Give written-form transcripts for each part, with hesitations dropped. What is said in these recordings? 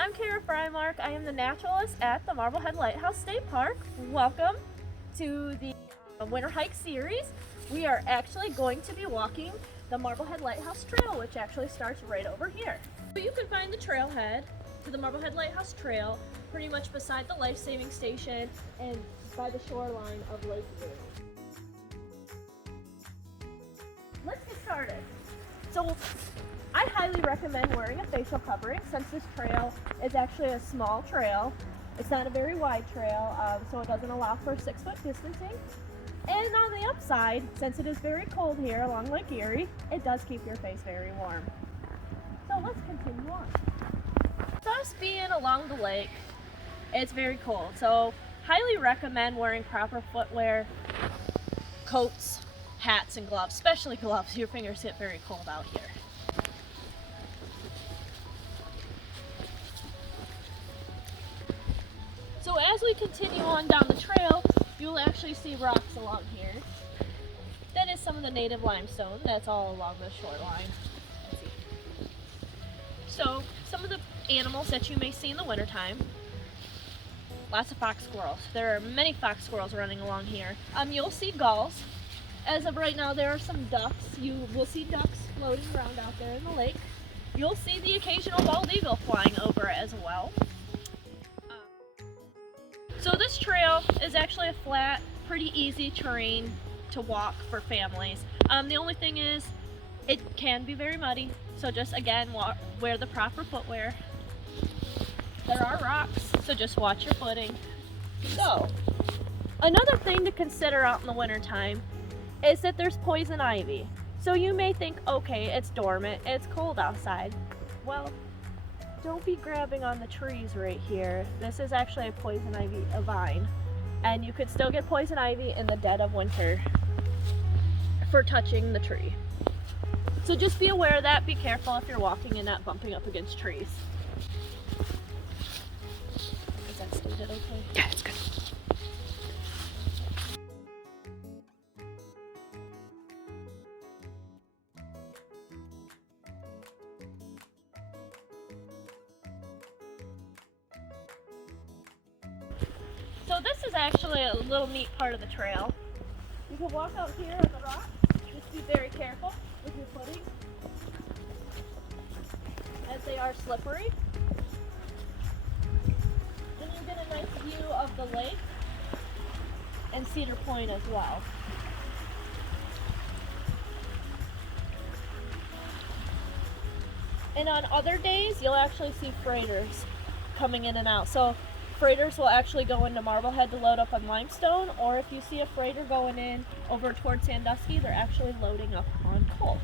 I'm Kara Frymark. I am the naturalist at the Marblehead Lighthouse State Park. Welcome to the winter hike series. We are actually going to be walking the Marblehead Lighthouse Trail, which actually starts right over here. So you can find the trailhead to the Marblehead Lighthouse Trail pretty much beside the life-saving station and by the shoreline of Lake Erie. Let's get started. So I highly recommend wearing a facial covering since this trail is actually a small trail. It's not a very wide trail, so it doesn't allow for 6-foot distancing. And on the upside, since it is very cold here along Lake Erie, it does keep your face very warm. So let's continue on. Us being along the lake, it's very cold, so highly recommend wearing proper footwear, coats, hats, and gloves, especially gloves. Your fingers get very cold out here. So as we continue on down the trail, you'll actually see rocks along here. That is some of the native limestone that's all along the shoreline. Let's see. So some of the animals that you may see in the wintertime, lots of fox squirrels. There are many fox squirrels running along here. You'll see gulls. As of right now, there are some ducks. You will see ducks floating around out there in the lake. You'll see the occasional bald eagle flying over as well. So this trail is actually a flat, pretty easy terrain to walk for families. The only thing is, it can be very muddy. So just again, wear the proper footwear. There are rocks, so just watch your footing. So, another thing to consider out in the wintertime is that there's poison ivy. So you may think, okay, it's dormant, it's cold outside. Well, don't be grabbing on the trees right here. This is actually a poison ivy, a vine. And you could still get poison ivy in the dead of winter for touching the tree. So just be aware of that, be careful if you're walking and not bumping up against trees. Is that stated okay? Yeah, it's good. So this is actually a little neat part of the trail. You can walk out here on the rock. Just be very careful with your footing, as they are slippery. And you get a nice view of the lake and Cedar Point as well. And on other days, you'll actually see freighters coming in and out. So freighters will actually go into Marblehead to load up on limestone, or if you see a freighter going in over towards Sandusky, they're actually loading up on coal.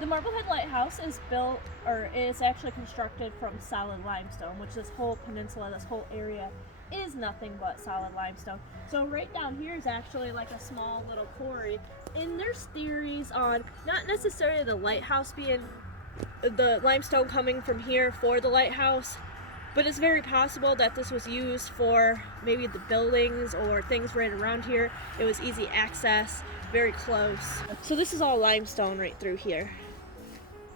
The Marblehead Lighthouse is built, or is actually constructed from solid limestone, which this whole peninsula, this whole area is nothing but solid limestone. So right down here is actually like a small little quarry, and there's theories on not necessarily the lighthouse being the limestone coming from here for the lighthouse, but it's very possible that this was used for maybe the buildings or things right around here. It was easy access, very close. So this is all limestone right through here.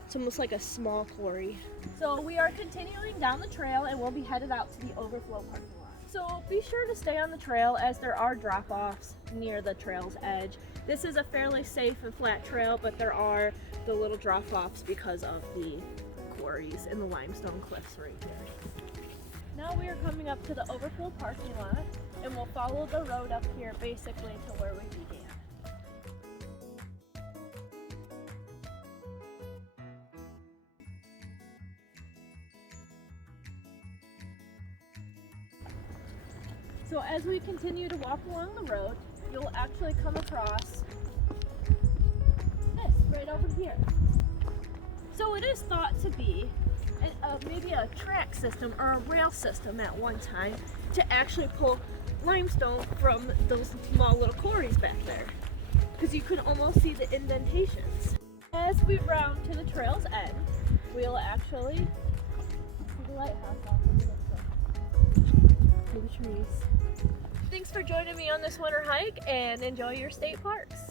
It's almost like a small quarry. So we are continuing down the trail and we'll be headed out to the overflow parking lot. So be sure to stay on the trail as there are drop-offs near the trail's edge. This is a fairly safe and flat trail, but there are the little drop-offs because of the quarries and the limestone cliffs right here. Now we are coming up to the overflow parking lot and we'll follow the road up here basically to where we began. So as we continue to walk along the road, you'll actually come across this right over here. So it is thought to be maybe a track system or a rail system at one time to actually pull limestone from those small little quarries back there, because you can almost see the indentations. As we round to the trail's end, we'll actually see the lighthouse off in the distance. Maybe joining me on this winter hike, and enjoy your state parks.